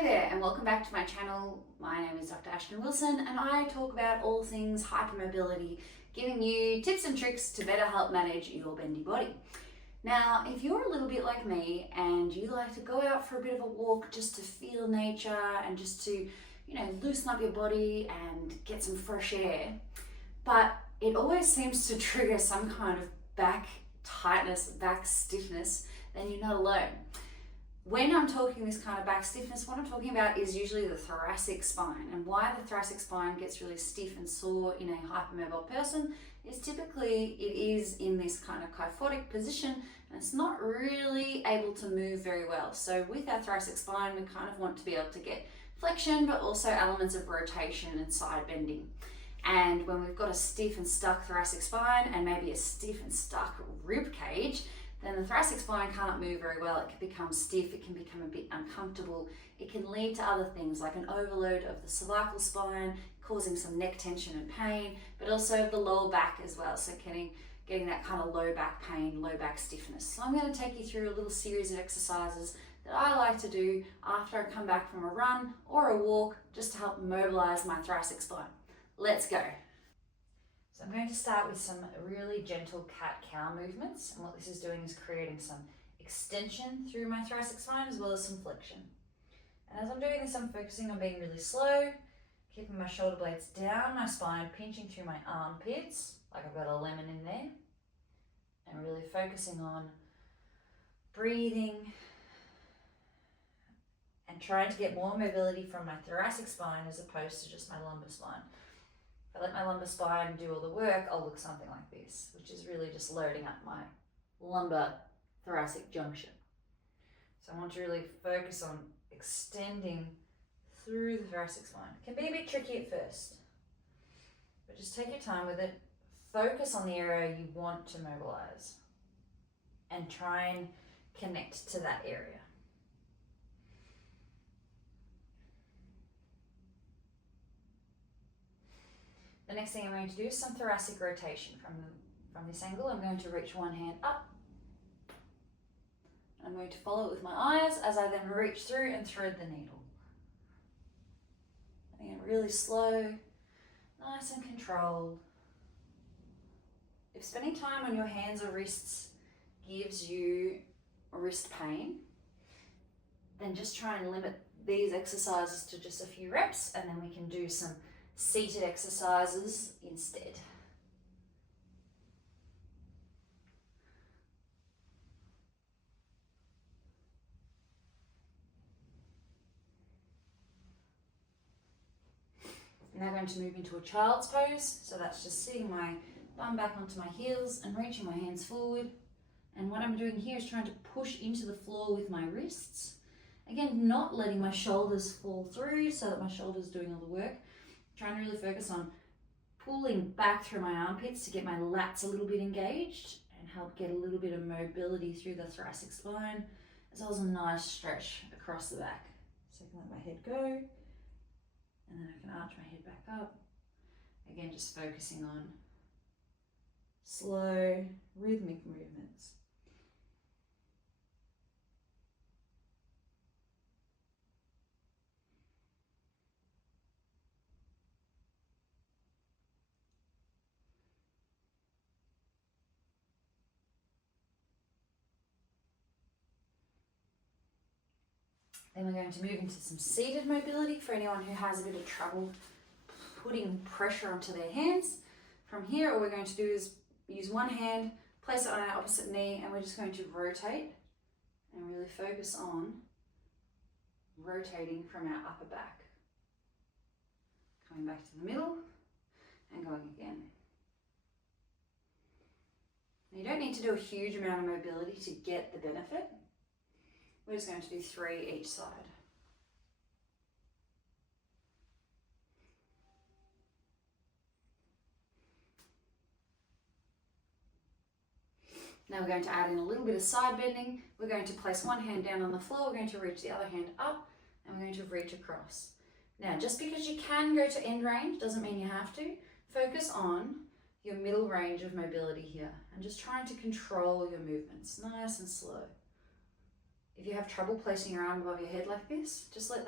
Hey there and welcome back to my channel. My name is Dr. Ashton Wilson and I talk about all things hypermobility, giving you tips and tricks to better help manage your bendy body. Now, if you're a little bit like me and you like to go out for a bit of a walk just to feel nature and just to, loosen up your body and get some fresh air, but it always seems to trigger some kind of back tightness, back stiffness, then you're not alone. When I'm talking this kind of back stiffness, what I'm talking about is usually the thoracic spine. And why the thoracic spine gets really stiff and sore in a hypermobile person is typically it is in this kind of kyphotic position and it's not really able to move very well. So with our thoracic spine, we kind of want to be able to get flexion, but also elements of rotation and side bending. And when we've got a stiff and stuck thoracic spine and maybe a stiff and stuck rib cage, then the thoracic spine can't move very well. It can become stiff, it can become a bit uncomfortable. It can lead to other things like an overload of the cervical spine, causing some neck tension and pain, but also the lower back as well. So getting that kind of low back pain, low back stiffness. So I'm going to take you through a little series of exercises that I like to do after I come back from a run or a walk, just to help mobilize my thoracic spine. Let's go. So I'm going to start with some really gentle cat-cow movements, and what this is doing is creating some extension through my thoracic spine as well as some flexion. And as I'm doing this, I'm focusing on being really slow, keeping my shoulder blades down, my spine pinching through my armpits, like I've got a lemon in there, and really focusing on breathing and trying to get more mobility from my thoracic spine as opposed to just my lumbar spine. If I let my lumbar spine do all the work, I'll look something like this, which is really just loading up my lumbar thoracic junction. So I want to really focus on extending through the thoracic spine. It can be a bit tricky at first, but just take your time with it. Focus on the area you want to mobilize and try and connect to that area. The next thing I'm going to do is some thoracic rotation. From this angle, I'm going to reach one hand up. I'm going to follow it with my eyes as I then reach through and thread the needle. Again, really slow, nice and controlled. If spending time on your hands or wrists gives you wrist pain, then just try and limit these exercises to just a few reps, and then we can do some seated exercises instead. I'm now going to move into a child's pose. So that's just sitting my bum back onto my heels and reaching my hands forward. And what I'm doing here is trying to push into the floor with my wrists. Again, not letting my shoulders fall through so that my shoulders doing all the work. Trying to really focus on pulling back through my armpits to get my lats a little bit engaged and help get a little bit of mobility through the thoracic spine, as well as a nice stretch across the back. So I can let my head go, and then I can arch my head back up. Again, just focusing on slow, rhythmic movements. Then we're going to move into some seated mobility for anyone who has a bit of trouble putting pressure onto their hands. From here, all we're going to do is use one hand, place it on our opposite knee, and we're just going to rotate and really focus on rotating from our upper back. Coming back to the middle and going again. Now, you don't need to do a huge amount of mobility to get the benefit. We're just going to do 3 each side. Now we're going to add in a little bit of side bending. We're going to place one hand down on the floor, we're going to reach the other hand up, and we're going to reach across. Now, just because you can go to end range doesn't mean you have to. Focus on your middle range of mobility here and just trying to control your movements, nice and slow. If you have trouble placing your arm above your head like this, just let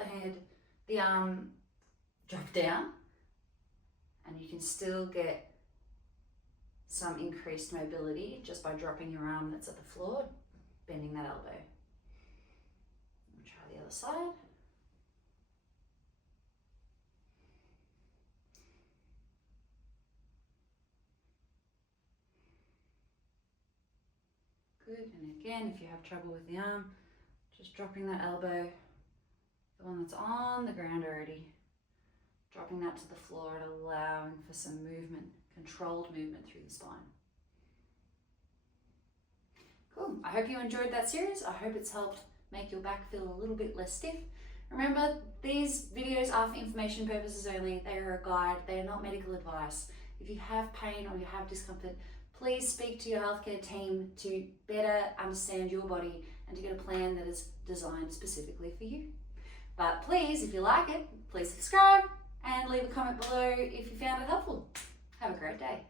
the arm drop down, and you can still get some increased mobility just by dropping your arm that's at the floor, bending that elbow. Try the other side. Good, and again, if you have trouble with the arm, just dropping that elbow, the one that's on the ground already, dropping that to the floor and allowing for some movement, controlled movement through the spine. Cool, I hope you enjoyed that series. I hope it's helped make your back feel a little bit less stiff. Remember, these videos are for information purposes only. They are a guide, they are not medical advice. If you have pain or you have discomfort, please speak to your healthcare team to better understand your body and to get a plan that is designed specifically for you. But please, if you like it, please subscribe and leave a comment below if you found it helpful. Have a great day.